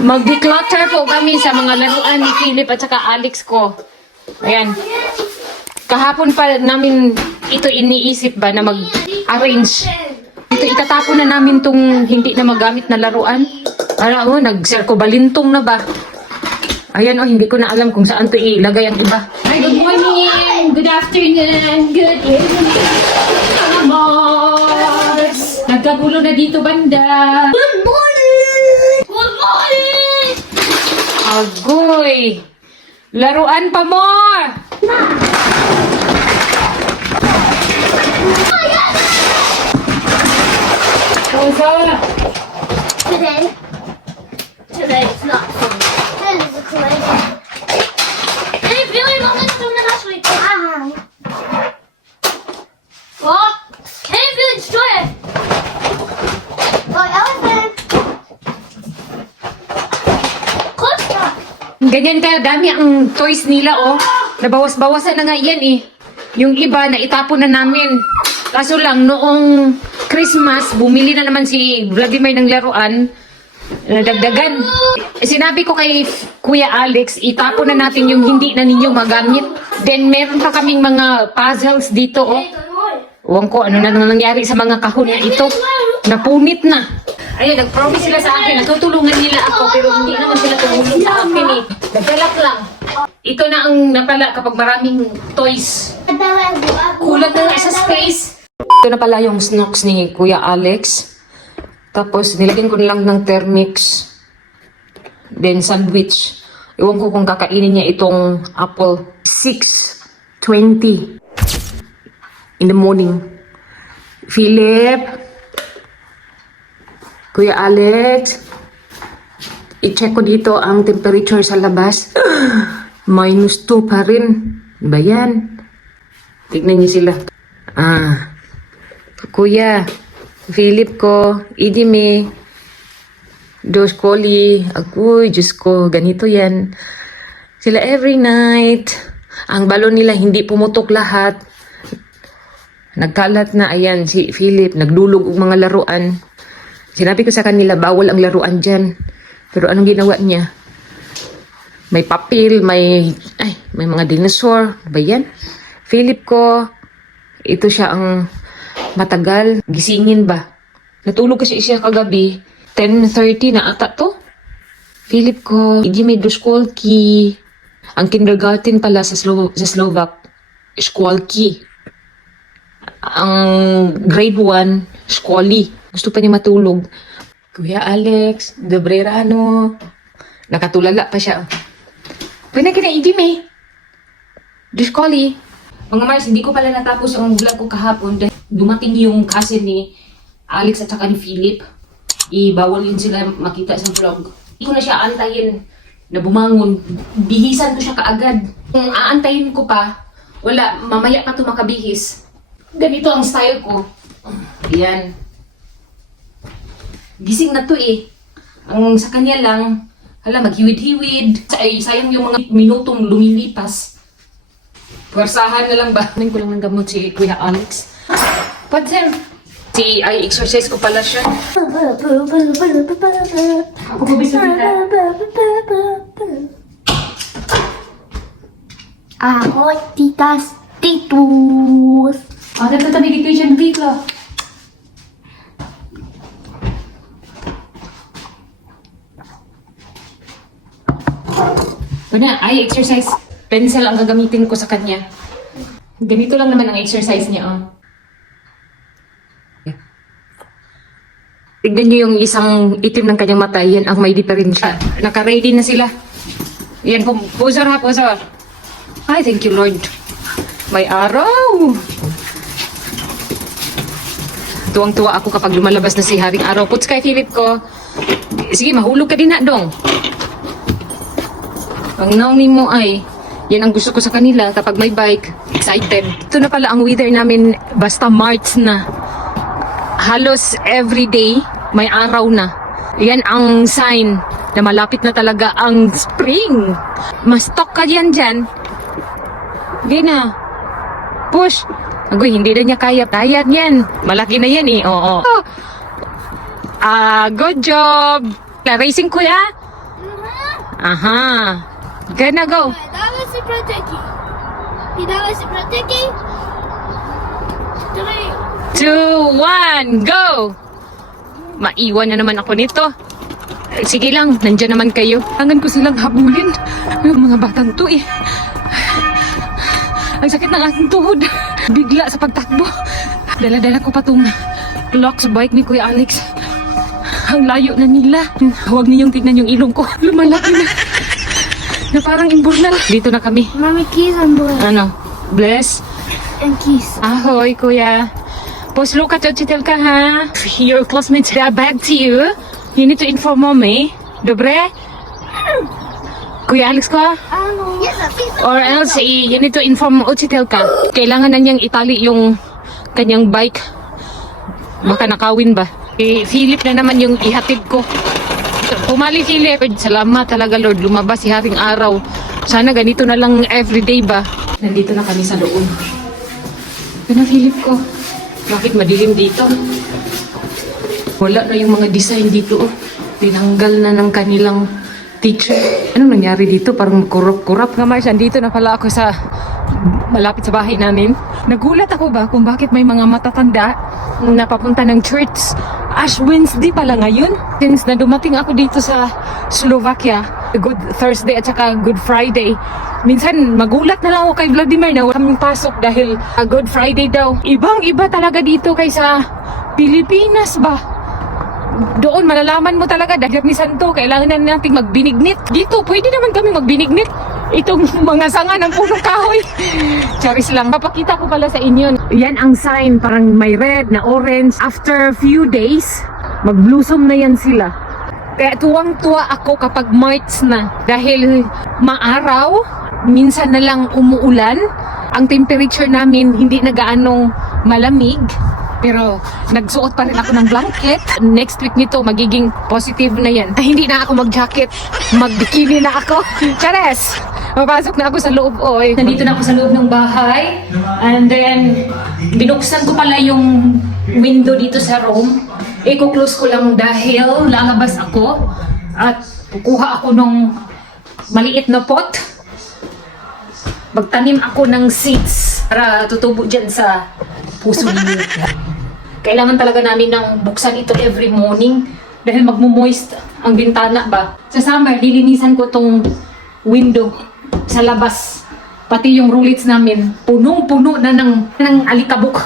Mag-declutter po kami sa mga laruan ni Philip at saka Alex ko. Ayan. Kahapon pa namin ito iniisip ba na mag-arrange. Ito itatapon na namin tong hindi na magamit na laruan. Para nag-circo-balintong na ba? Ayan hindi ko na alam kung saan to ilagay ang iba. Hi, good morning! Good afternoon! Good evening! Amors! Nagkagulo na dito banda. Good morning! Good morning! Agoy! Laruan pa mo! What's up? Today it's not fun. Today is a collision. Hey, Billy, Mama's doing it last week. What? Hey, Billy, destroy it. Oh, elephant. Close that. Ganyan ka, dami ang toys nila, oh. Nabawas-bawasan na nga yan, eh. Yung iba, na itapon na namin. Kaso lang, noong Christmas, bumili na naman si Vladimir ng laruan. Nadagdagan. Sinabi ko kay Kuya Alex, itapon na natin yung hindi na ninyo magamit. Then, meron pa kaming mga puzzles dito, oh. Uwang ko, ano na nangyari sa mga kahon na ito. Napunit na. Ayun, nag-promise sila sa akin. Natutulungan nila ako, pero hindi naman sila tumulong sa akin, eh. Nagkalak lang. Ito na ang napala kapag maraming toys. Kulat na sa space. Ito na pala yung snacks ni Kuya Alex. Tapos, nilagyan ko na lang ng thermix. Then, sandwich. Iwan ko kung kakainin niya itong apple. 6:20 in the morning. Philip, Kuya Alex, i-check ko dito ang temperature sa labas. -2 pa rin. Ba yan? Tignan niyo sila. Kuya, Philip ko, Idime, Dos Coli, agoy, Diyos ko, ganito yan. Sila every night. Ang balon nila hindi pumutok lahat. Nagkalat na, ayan, si Philip, nagdulog ang mga laruan. Sinabi ko sa kanila, bawal ang laruan dyan. Pero anong ginawa niya? May papel, may mga dinosaur. Ba yan? Philip ko, ito siya ang matagal. Gisingin ba? Natulog kasi siya kagabi. 10:30 na ata to. Philip ko, hindi may doskolki. Ang kindergarten pala sa Slovak, Szkolki. Ang grade 1, Szkoli. Gusto pa niya matulog. Kuya Alex, dobre rano. Nakatulala pa siya. Pwede ka na, Idime. Doskolki. Mga Mars, hindi ko pala natapos ang vlog ko kahapon dahil dumating yung cousin ni Alex at saka ni Philip. Bawal yun sila makita sa vlog. Hindi ko na siya antayin na bumangon. Bihisan ko siya kaagad. Kung aantayin ko pa, wala, mamaya pa ito makabihis. Ganito ang style ko. Ayan. Gising na to eh. Ang sa kanya lang, maghiwid-hiwid. Sayang yung mga minutong lumilipas. Pwersahan na lang ba? Ko lang ng gamot si Kuya Alex. But sir, exercise ko pala siya. Ahoy, titas, titus. Nagtatabig kayo dyan, Bigla. Exercise. Pencil ang gagamitin ko sa kanya. Ganito lang naman ang exercise niya, oh. Tignan niyo yung isang itim ng kanyang mata. Yan ang may diferensya. Naka-ready na sila. Yan, pusor ha, pusor. Ay, thank you, Lord. May araw. Tuwang-tuwa ako kapag lumalabas na si Haring Araw. Puts kay Philip ko. Sige, mahulog ka din na, dong. Ang naong mo ay, yan ang gusto ko sa kanila kapag may bike. Excited. Ito na pala ang weather namin basta March na. Halos everyday may araw na. Yan ang sign na malapit na talaga ang spring. Mas-stock ka yan dyan. Hindi na. Push. Agoy, hindi na niya kaya. Kaya yan. Malaki na yan eh. Oo. Good job. Racing kuya. Aha. Gonna go. Dawaj si Prateki. Dawaj si Prateki. 3. 2, 1, go! Maiwan na naman ako nito. Sige lang, nandyan naman kayo. Tangan ko silang habulin. Yung mga batang to eh. Ang sakit ng aking tuhod. Bigla sa pagtakbo. Dala-dala ko pa tong lock sa bike ni Kuya Alex. Ang layo na nila. Huwag niyong tignan yung ilong ko. Lumalaki na. Na parang imburnal. Dito na kami. Mami, keys on board. Ano? Bless? And keys. Ahoy, Kuya. Poslo ka to, chitel ka, ha? Your classmates are back to you. You need to inform mommy. Dobre? Kuya Alex ko? Ano? Yes, Or else, you need to inform chitel ka. Kailangan na niyang itali yung kanyang bike. Baka nakawin ba? Philip na naman yung ihatid ko. Pumali, Philip. Salamat talaga, Lord. Lumabas si haring araw. Sana ganito na lang everyday ba? Nandito na kami sa loob. Ano, Philip ko? Bakit madilim dito? Wala na yung mga design dito. Oh. Tinanggal na ng kanilang teacher. Ano nangyari dito? Parang kurap-kurap. Nga Mars, andito na pala ako sa malapit sa bahay namin. Nagulat ako ba kung bakit may mga matatanda na papunta ng church. Ash Wednesday pala ngayon. Since na dumating ako dito sa Slovakia, Good Thursday at saka Good Friday, minsan magulat na lang ako kay Vladimir na wala kaming pasok dahil Good Friday daw. Ibang-iba talaga dito kaysa Pilipinas ba? Doon malalaman mo talaga dahil ni Santo, kailangan na nating magbinignit. Dito, pwede naman kami magbinignit. Itong mga sanga ng punong kahoy. Charis lang. Papakita ko pala sa inyo. Yan ang sign. Parang may red na orange. After few days, mag-blossom na yan sila. Kaya tuwang-tuwa ako kapag March na. Dahil maaraw, minsan na lang umuulan. Ang temperature namin hindi na gaanong malamig. Pero nagsuot pa rin ako ng blanket. Next week nito, magiging positive na yan. Hindi na ako mag-jacket. Mag-bikini na ako. Chares! Papasok na ako sa loob, oy. Nandito na ako sa loob ng bahay. And then, binuksan ko pala yung window dito sa room. I-close ko lang dahil lalabas ako. At kukuha ako ng maliit na pot. Magtanim ako ng seeds para tutubo dyan sa puso ninyo. Kailangan talaga namin ng buksan ito every morning dahil magmo-moist ang bintana ba. Sa summer, lilinisan ko tong window sa labas. Pati yung rulets namin, punong-puno na ng alikabok.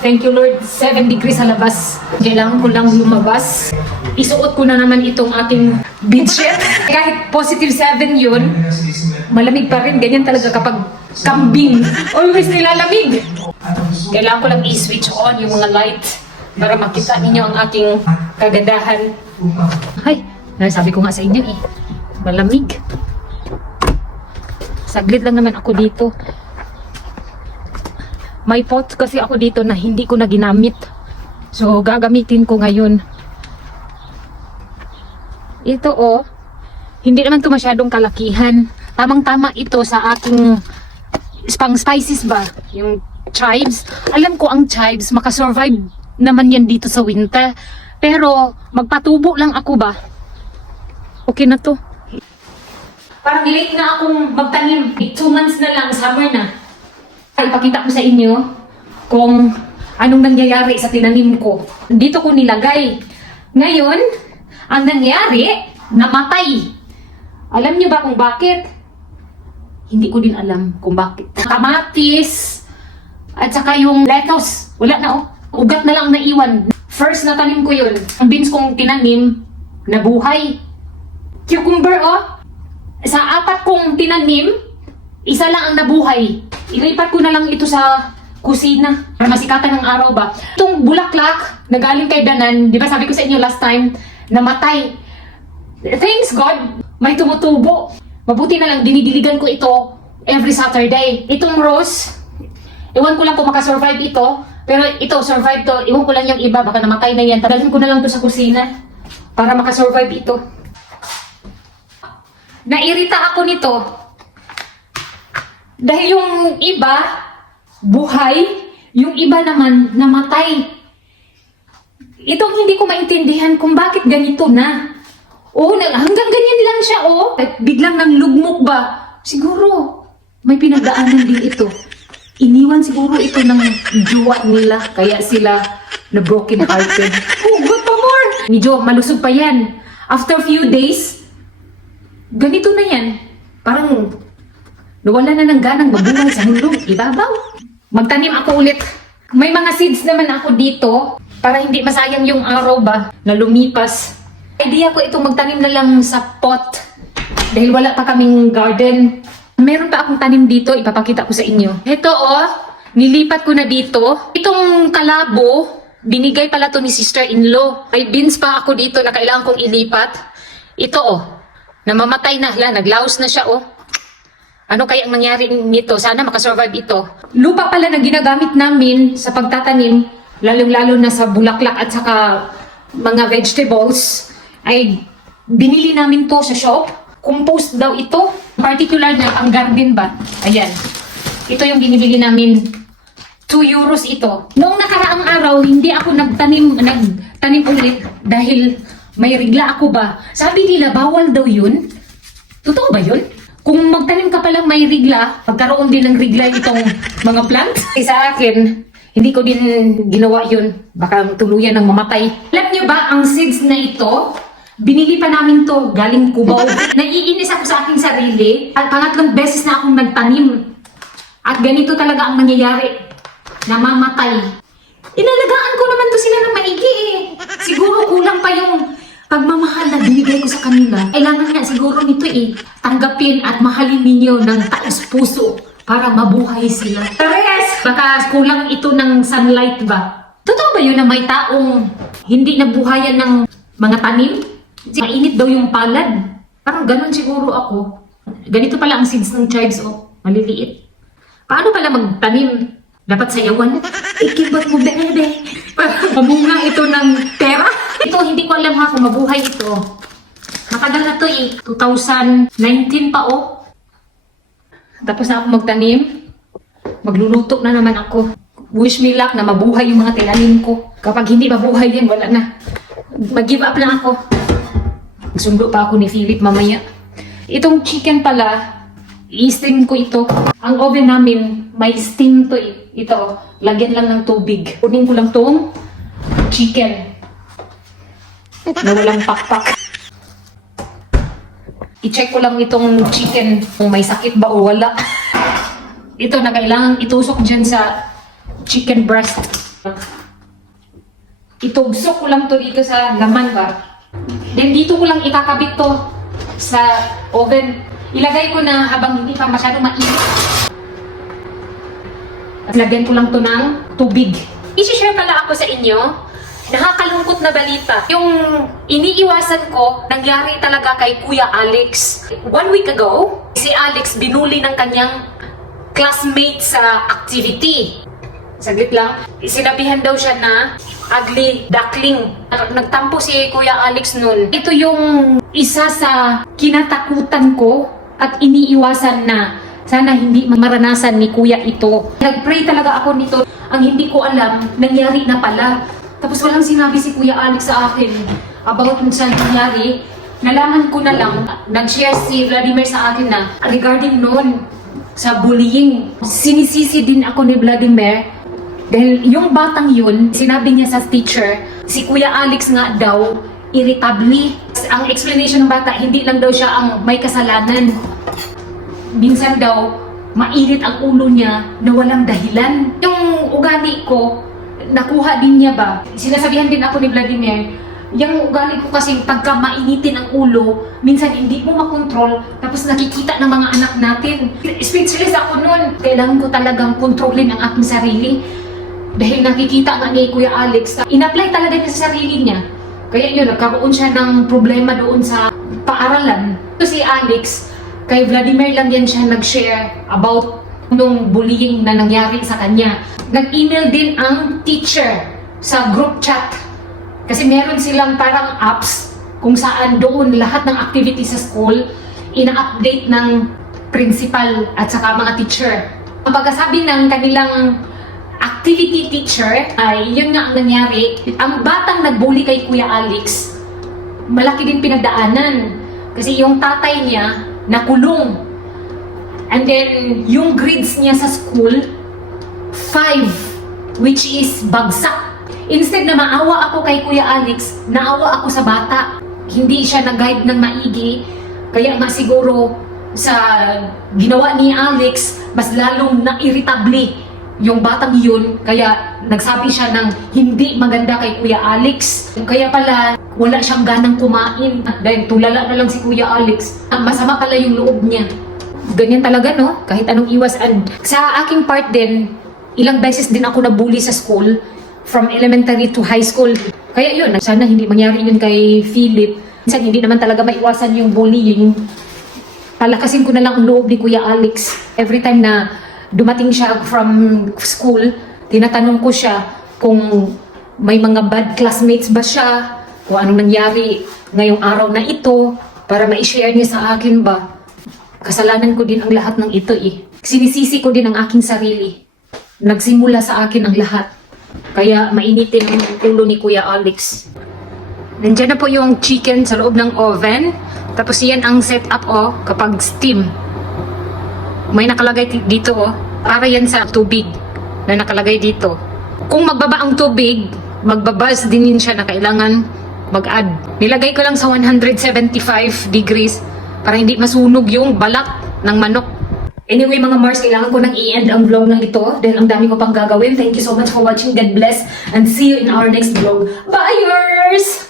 Thank you Lord, 7 degrees sa labas. Kailangan ko lang lumabas. Isuot ko na naman itong ating bedsheet. Kahit positive 7 yun, malamig pa rin. Ganyan talaga kapag kambing. Always nilalamig. Kailangan ko lang i-switch on yung mga light para makita ninyo ang aking kagandahan. Ay, sabi ko nga sa inyo eh, malamig. Saglit lang naman ako dito. May pot kasi ako dito na hindi ko na ginamit. So, gagamitin ko ngayon. Ito oh, hindi naman ito masyadong kalakihan. Tamang-tama ito sa aking pang spices ba? Yung chives. Alam ko ang chives, makasurvive naman yan dito sa winter. Pero, magpatubo lang ako ba? Okay na to. Parang late na akong magtanim. 2 months na lang, summer na. Ipakita ko sa inyo kung anong nangyayari sa tinanim ko. Dito ko nilagay. Ngayon, ang nangyari, namatay. Alam niyo ba kung bakit? Hindi ko din alam kung bakit. Kamatis, at saka yung lettuce. Wala na oh. Ugat na lang naiwan. First na tanim ko yun. Ang beans kong tinanim, nabuhay. Cucumber oh. Sa 4 kong tinanim, isa lang ang nabuhay. Ilipat ko na lang ito sa kusina para masikatan ng araw ba. Itong bulaklak na galing kay Danan, di ba sabi ko sa inyo last time, namatay. Thanks God, may tumutubo. Mabuti na lang, dinidiligan ko ito every Saturday. Itong rose, iwan ko lang kung makasurvive ito. Pero ito, survive to. Iwan ko lang yung iba, baka namatay na yan. Tagalin ko na lang to sa kusina para makasurvive ito. Nairita ako nito. Dahil yung iba, buhay. Yung iba naman, namatay. Itong hindi ko maintindihan kung bakit ganito na. Oo, hanggang ganyan lang siya, oh. At biglang nang lugmok ba? Siguro, may pinagdaanan din ito. Iniwan siguro ito ng jowa nila, kaya sila na broken hearted. Oh, good pa more! Medyo malusog pa yan. After few days, ganito na yan. Parang nawala na ng ganang mabuhay sa mundong ibabaw. Magtanim ako ulit. May mga seeds naman ako dito para hindi masayang yung araw ba na lumipas. Idea ko itong magtanim na lang sa pot dahil wala pa kaming garden. Meron pa akong tanim dito, ipapakita ko sa inyo. Ito oh, nilipat ko na dito. Itong kalabo, binigay pala to ni sister-in-law. May beans pa ako dito na kailangan kong ilipat. Ito oh, namamatay na. Naglaos na siya oh. Ano kaya ang nangyari nito? Sana makasurvive ito. Lupa pala na ginagamit namin sa pagtatanim, lalong-lalo na sa bulaklak at saka mga vegetables, ay binili namin to sa shop. Compost daw ito. Particular na ang garden ba? Ayan. Ito yung binibili namin. 2 euros ito. Noong nakaraang araw, hindi ako nagtanim ulit dahil may rigla ako ba? Sabi nila, bawal daw yun. Totoo ba yun? Kung magtanim ka palang may rigla, pagkaroon din ng rigla itong mga plants. Sa akin, hindi ko din ginawa yun. Baka tuluyan ng mamatay. Alam niyo ba, ang seeds na ito, binili pa namin to galing Cubao. Naiinis ako sa aking sarili. At pangatlong beses na akong nagtanim. At ganito talaga ang nangyayari. Namamatay. Inalagaan ko naman to sila ng maigi eh. Siguro kulang pa yung pagmamahal na binigay ko sa kanila. Kailangan nga siguro nito eh. Tanggapin at mahalin ninyo ng taos puso para mabuhay sila. Pares! Baka kulang ito ng sunlight ba? Totoo ba yun na may taong hindi nabuhayan ng mga tanim? Mainit daw yung palad. Parang ganun siguro ako. Ganito pala ang seeds ng chives, oh. Maliliit. Paano pala magtanim? Dapat sayawan? Ikibot mo, bebe. Mabunga ito ng pera. Ito, hindi ko alam ha kung mabuhay ito. Matagal na to eh. 2019 pa, oh. Tapos na ako magtanim. Magluluto na naman ako. Wish me luck na mabuhay yung mga tinanim ko. Kapag hindi mabuhay yan, wala na. Mag-give up na ako. Sundo pa ako ni Philip mamaya. Itong chicken pala, i-steam ko ito. Ang oven namin, may steam to eh. Ito, lagyan lang ng tubig. Kunin ko lang tong chicken na walang pakpak. I-check ko lang itong chicken kung may sakit ba o wala. Ito na kailangan itusok dyan sa chicken breast. Itugsok ko lang to dito sa laman ba. Then dito ko lang ikakabit to sa oven. Ilagay ko na habang hindi pa masyado mainit. Lagyan ko lang to ng tubig. I-share pala ako sa inyo. Nakakalungkot na balita. Yung iniiwasan ko, nangyari talaga kay Kuya Alex. 1 week ago, si Alex binuli ng kanyang classmate sa activity. Saglit lang, sinabihan daw siya na ugly duckling. Nagtampo si Kuya Alex nun. Ito yung isa sa kinatakutan ko at iniiwasan na sana hindi maranasan ni Kuya ito. Nag-pray talaga ako nito. Ang hindi ko alam, nangyari na pala. Tapos walang sinabi si Kuya Alex sa akin about kung saan nangyari. Nalaman ko na lang, nag-share si Vladimir sa akin na regarding noon sa bullying. Sinisisi din ako ni Vladimir dahil yung batang yun, sinabi niya sa teacher, si Kuya Alex nga daw, irritably. Ang explanation ng bata, hindi lang daw siya ang may kasalanan. Minsan daw, mainit ang ulo niya na walang dahilan. Yung ugali ko, nakuha din niya ba? Sinasabihan din ako ni Vladimir, yung ugali ko kasi pagka mainitin ang ulo, minsan hindi mo makontrol, tapos nakikita ng mga anak natin. Speechless ako noon. Kailangan ko talagang kontrolin ang aking sarili. Dahil nakikita nga ni Kuya Alex, in-apply talaga niya sa sarili niya. Kaya yun, nagkaroon siya ng problema doon sa paaralan. Ito si Alex, kay Vladimir lang yan siya nag-share about nung bullying na nangyari sa kanya. Nag-email din ang teacher sa group chat. Kasi meron silang parang apps kung saan doon lahat ng activity sa school ina-update ng principal at saka mga teacher. Ang pagkasabi ng kanilang activity teacher ay yun nga ang nangyari. Ang batang nagbully kay Kuya Alex, malaki din pinagdaanan. Kasi yung tatay niya, nakulong. And then, yung grades niya sa school, 5, which is bagsak. Instead na maawa ako kay Kuya Alex, naawa ako sa bata. Hindi siya nag-guide ng maigi. Kaya nga siguro, sa ginawa ni Alex, mas lalong na-irritable yung batang yun. Kaya nagsabi siya ng hindi maganda kay Kuya Alex. Kaya pala, wala siyang ganang kumain. Dahil tulala na lang si Kuya Alex. Ang masama pala yung loob niya. Ganyan talaga, no? Kahit anong iwas. And sa aking part din, ilang beses din ako nabully sa school. From elementary to high school. Kaya yun, sana hindi mangyari yun kay Philip. Minsan hindi naman talaga maiwasan yung bullying. Palakasin ko na lang ang loob ni Kuya Alex. Every time na dumating siya from school, tinatanong ko siya kung may mga bad classmates ba siya, kung anong nangyari ngayong araw na ito, para ma-share niya sa akin ba. Kasalanan ko din ang lahat ng ito eh. Sinisisi ko din ang aking sarili. Nagsimula sa akin ang lahat. Kaya mainitin ang ulo ni Kuya Alex. Nandiyan na po yung chicken sa loob ng oven. Tapos yan ang setup kapag steam. May nakalagay dito para yan sa tubig na nakalagay dito. Kung magbaba ang tubig, magbabas din yun siya na kailangan mag-add. Nilagay ko lang sa 175 degrees para hindi masunog yung balat ng manok. Anyway mga Mars, kailangan ko nang i-end ang vlog ng ito dahil ang dami ko pang gagawin. Thank you so much for watching. God bless and see you in our next vlog. Bye-ers!